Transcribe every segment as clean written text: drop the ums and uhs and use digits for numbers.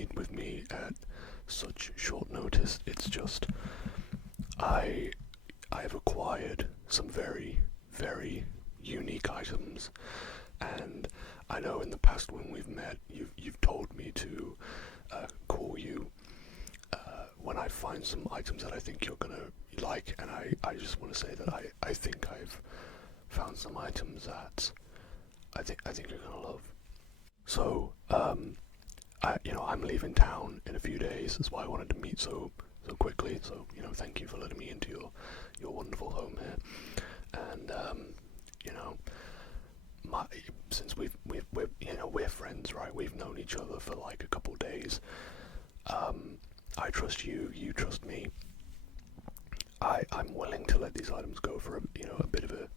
meet with me at such short notice. It's just I've acquired some very, very unique items, and I know in the past when we've met, you've told me to call you when I find some items that I think you're gonna like, and I just want to say that I think I've found some items that I think you're gonna love. So I'm leaving town in a few days. That's why I wanted to meet so quickly. So thank you for letting me into your wonderful home here. And since we're friends, right? We've known each other for like a couple days. I trust you. You trust me. I'm willing to let these items go for a bit of a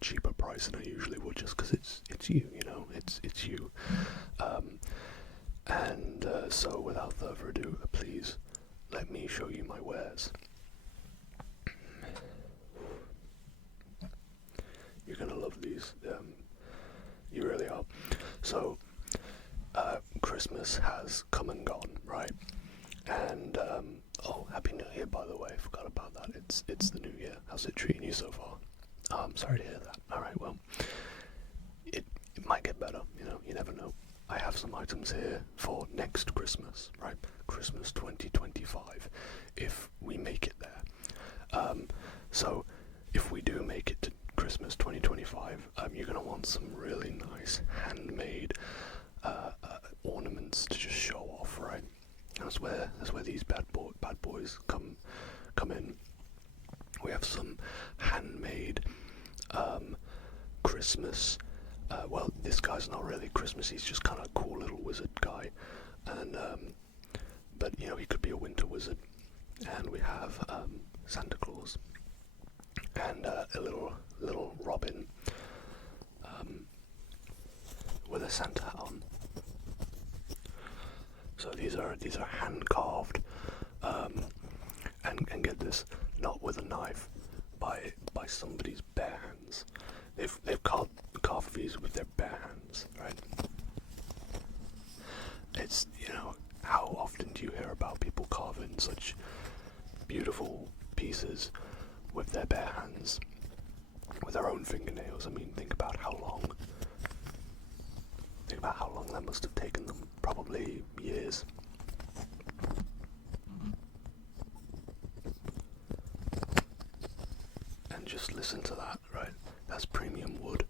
cheaper price than I usually would, just because it's you. It's you. So without further ado, please let me show you my wares. You're gonna love these. You really are. So, Christmas has come and gone, right? And Happy New Year, by the way. Forgot about that. It's the new year. How's it treating you so far? I'm sorry to hear that. All right, well, it might get better. You never know. I have some items here for next Christmas, right? Christmas 2025, if we make it there. So, if we do make it to Christmas 2025, you're going to want some really nice handmade ornaments to just show off, right? That's where these bad boys come in. We have some handmade Christmas. Well, this guy's not really Christmas. He's just kind of a cool little wizard guy, and but he could be a winter wizard. And we have Santa Claus and a little Robin with a Santa hat on. So these are hand carved, and get this, not with a knife, by somebody's bare hands. They've carved these with their bare hands, right? It's how often do you hear about people carving such beautiful pieces with their bare hands, with their own fingernails? I mean, think about how long that must have taken them. Probably years. And just listen to that, right? That's premium wood.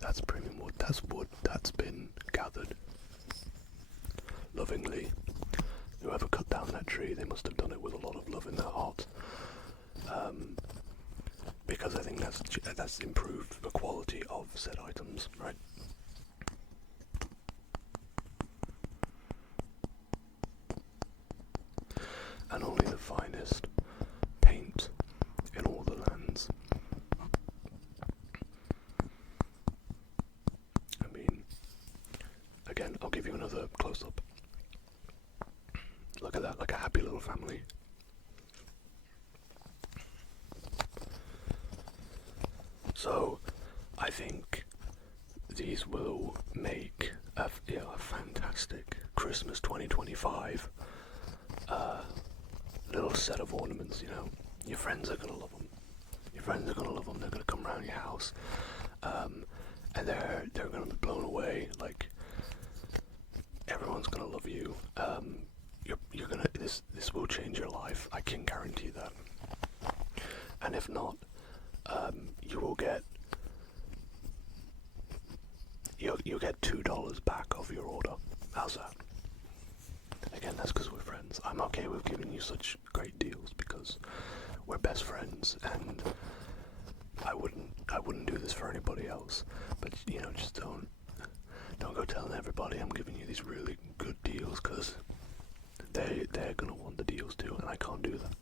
That's premium wood. That's wood that's been gathered lovingly. Whoever cut down that tree, they must have done it with a lot of love in their heart. Because I think that's improved the quality of said items, right? And only the finest paint in all the lands. I mean, again, I'll give you another close-up. Look at that, like a happy little family. So, I think these will make a fantastic Christmas 2025 little set of ornaments. Your friends are gonna love them. They're gonna come around your house, and they're gonna be blown away. Like, everyone's gonna love you. You're gonna this will change your life. I can guarantee that. And if not, you will get you'll get $2 back off your order. How's that? Again, that's because we're friends. I'm okay with giving you such great deals because we're best friends, and I wouldn't do this for anybody else. But just don't go telling everybody I'm giving you these really good deals, because they're gonna want the deals too, and I can't do that.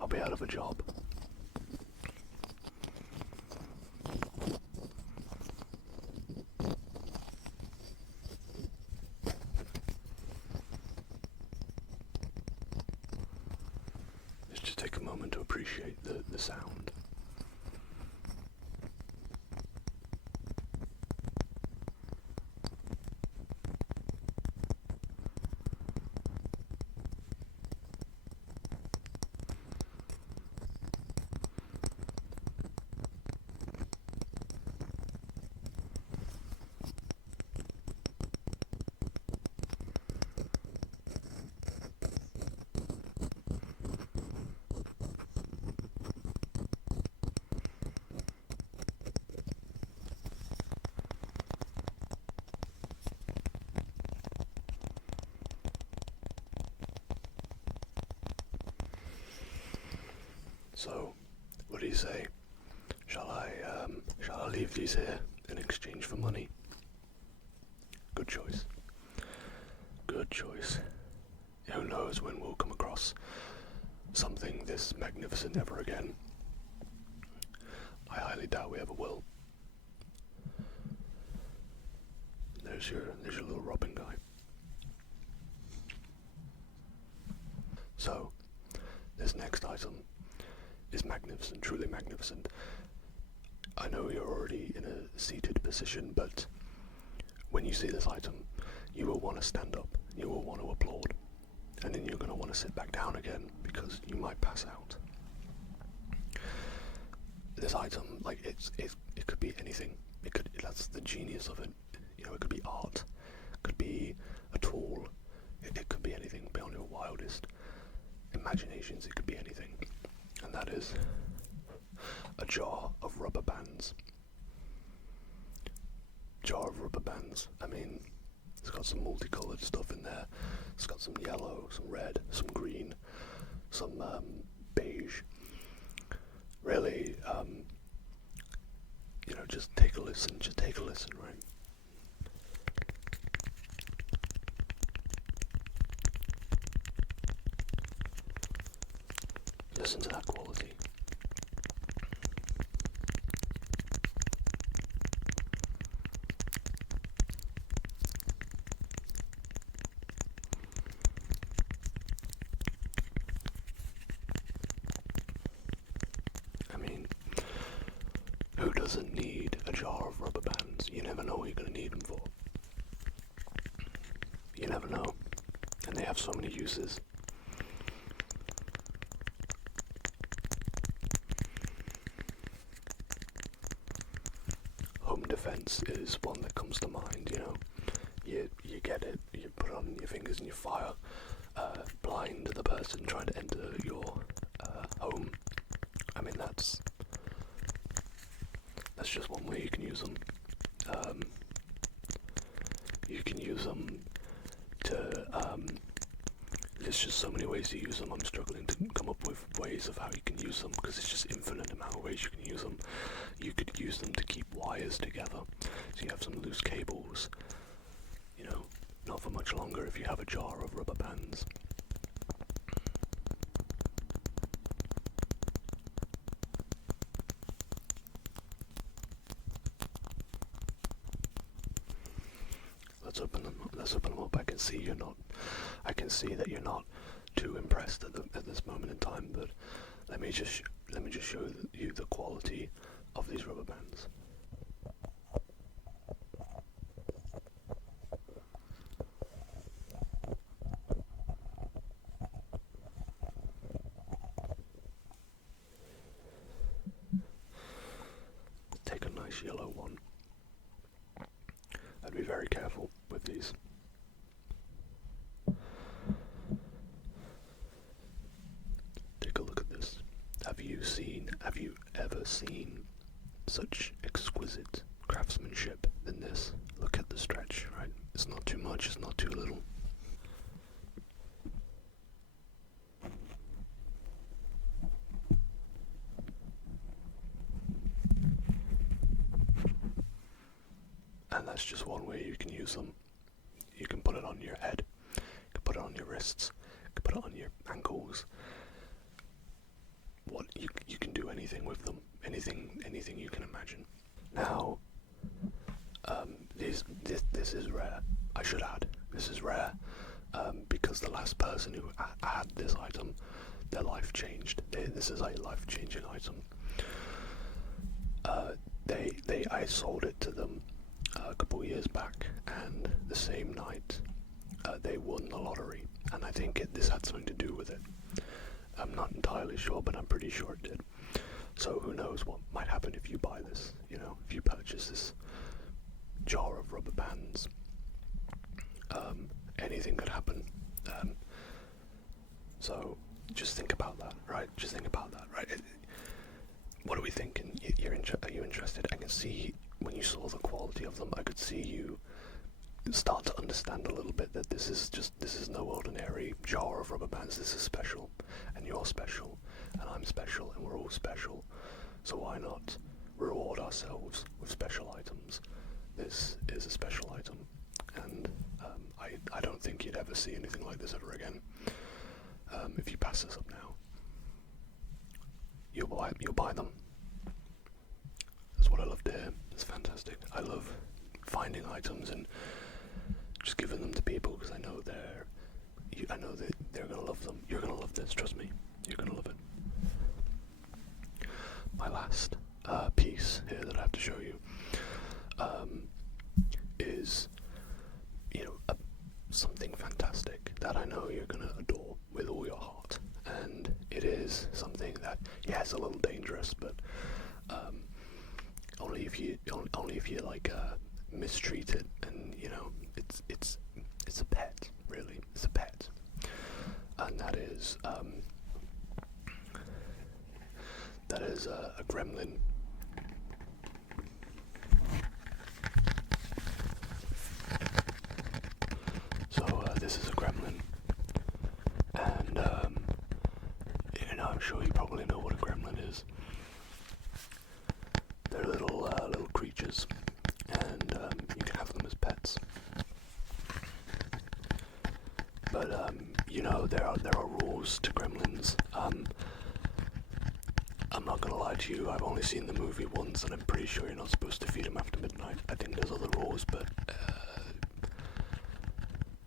I'll be out of a job. Let's just take a moment to appreciate the sound. So, what do you say? Shall I leave these here in exchange for money? Good choice. Good choice. Who knows when we'll come across something this magnificent ever again. I highly doubt we ever will. There's your little Robin guy. So, this next item is magnificent, truly magnificent. I know you're already in a seated position, but when you see this item, you will want to stand up, you will want to applaud, and then you're going to want to sit back down again because you might pass out. This item, like it could be anything. That's the genius of it. You know, it could be art, it could be a tool, it could be anything beyond your wildest imaginations. It could be anything, and that is a jar of rubber bands. Jar of rubber bands. I mean, it's got some multicolored stuff in there. It's got some yellow, some red, some green, some beige. Really, you know, just take a listen. Just take a listen, right? Listen to that quality. I mean, who doesn't need a jar of rubber bands? You never know what you're going to need them for. You never know. And they have so many uses. Home defense is one that comes to mind, you know. You get it, you put it on your fingers and you fire, blind the person trying to enter your home. I mean, that's just one way you can use them. You can use them to, there's just so many ways to use them. I'm struggling to come up with ways of how you can use them because it's just infinite amount of ways you can use them. You could use them to keep wires together, so you have some loose cables, you know, not for much longer if you have a jar of rubber bands. Let's open them up. I can see that you're not too impressed at this moment in time, but let me just show you the quality of these rubber bands. Take a nice yellow one. I'd be very careful with these. Take a look at this. Have you ever seen such exquisite craftsmanship than this? Look at the stretch, right? It's not too much, it's not too little. And that's just one way you can use them. You can put it on your head, you can put it on your wrists, you can put it on your ankles. What you can do anything with them, anything you can imagine. Now, this is rare. I should add, this is rare because the last person who had this item, their life changed. This is a life-changing item. I sold it to them a couple of years back, and the same night they won the lottery, and I think this had something to do with it. I'm not entirely sure, but I'm pretty sure it did. So who knows what might happen if you buy this, you know, if you purchase this jar of rubber bands. Anything could happen. So just think about that, right? Just think about that, right? What are we thinking? Are you interested? I can see when you saw the quality of them, I could see you start to understand a little bit that this is no ordinary jar of rubber bands. This is special, and you're special, and I'm special, and we're special, so why not reward ourselves with special items? This is a special item, and I don't think you'd ever see anything like this ever again. If you pass this up now, you'll buy them. That's what I love to hear. It's fantastic. I love finding items and just giving them to people because I know that they're gonna love them. You're gonna love this. Trust me. You're gonna love it. My last piece here that I have to show you is, something fantastic that I know you're gonna adore with all your heart, and it is something that, yeah, it's a little dangerous, but only if you like mistreat it, and it's a pet, really. It's a pet, and that is a gremlin. This is a gremlin, and I'm sure you probably know what a gremlin is. They're little creatures, and you can have them as pets. But there are rules to gremlins. I'm not gonna lie to you. I've only seen the movie once, and I'm pretty sure you're not supposed to feed them after midnight. I think there's other rules, but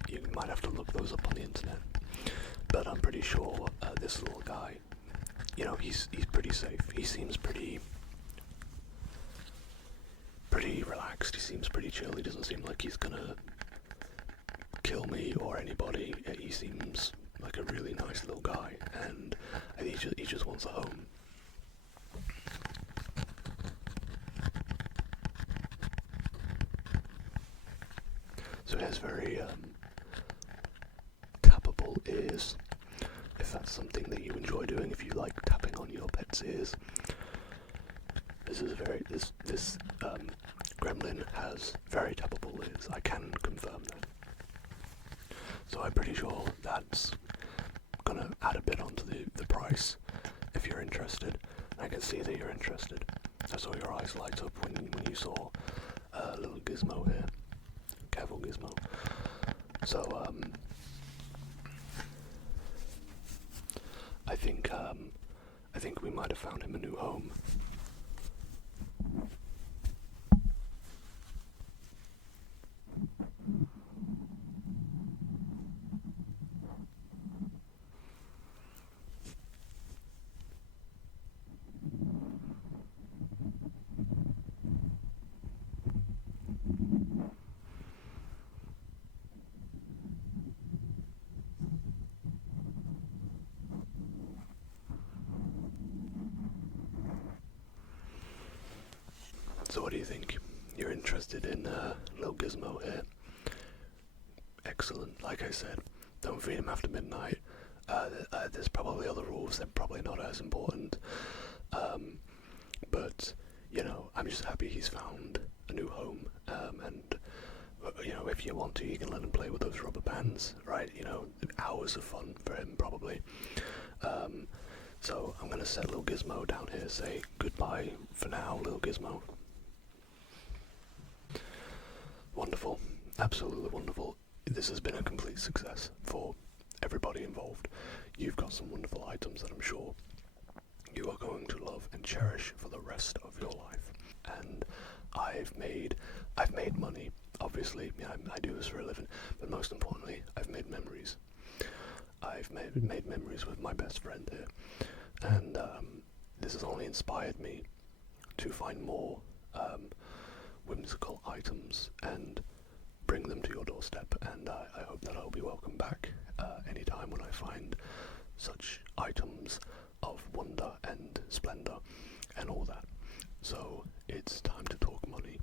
you might have to look those up on the internet. But I'm pretty sure this little guy, he's pretty safe. He seems pretty relaxed. He seems pretty chill. He doesn't seem like he's gonna kill me or anybody. He seems like a really nice little guy, and he just wants a home. So he has very tappable ears, if that's something that you enjoy doing, if you like tapping on your pet's ears. This gremlin has very tappable ears. I can confirm that. So I'm pretty sure that's gonna add a bit onto the price if you're interested. I can see that you're interested. I saw your eyes light up when you saw a little gizmo here. Careful, gizmo. So I think we might have found him a new home. So what do you think? You're interested in little Gizmo here? Excellent. Like I said, don't feed him after midnight. There's probably other rules. They're probably not as important. But I'm just happy he's found a new home. And if you want to, you can let him play with those rubber bands, right? Hours of fun for him probably. So I'm gonna set little Gizmo down here. Say goodbye for now, little Gizmo. Wonderful, absolutely wonderful. This has been a complete success for everybody involved. You've got some wonderful items that I'm sure you are going to love and cherish for the rest of your life. And I've made money, obviously. I do this for a living, but most importantly, I've made memories. I've made memories with my best friend here, and this has only inspired me to find more whimsical items and bring them to your doorstep, and I hope that I'll be welcome back anytime when I find such items of wonder and splendor and all that. So it's time to talk money.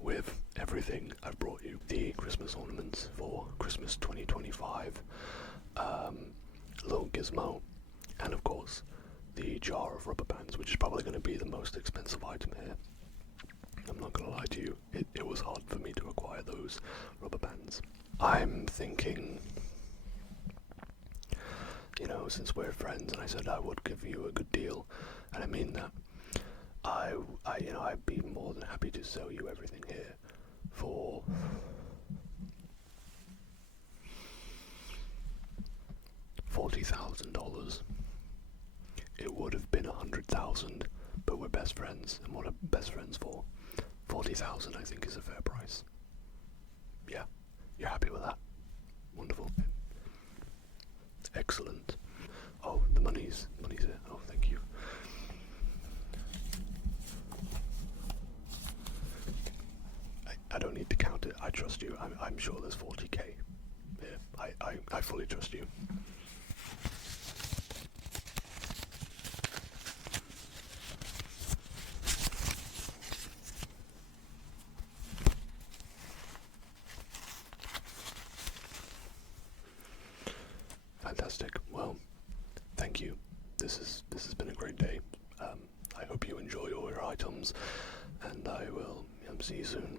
With everything I've brought you, the Christmas ornaments for Christmas 2025, little Gizmo, and of course the jar of rubber bands, which is probably going to be the most expensive item here. I'm not going to lie to you, it was hard for me to acquire those rubber bands. I'm thinking since we're friends, and I said I would give you a good deal, and I mean that. I'd be more than happy to sell you everything here for $40,000. It would have been 100,000, but we're best friends, and what are best friends for? 40,000, I think, is a fair price. Yeah, you're happy with that? Wonderful. Excellent. Oh, the money's here. Oh, thank you. I don't need to count it. I trust you. I'm sure there's 40k. Yeah, I fully trust you. Fantastic. Well, thank you. This has been a great day. I hope you enjoy all your items, and I will see you soon.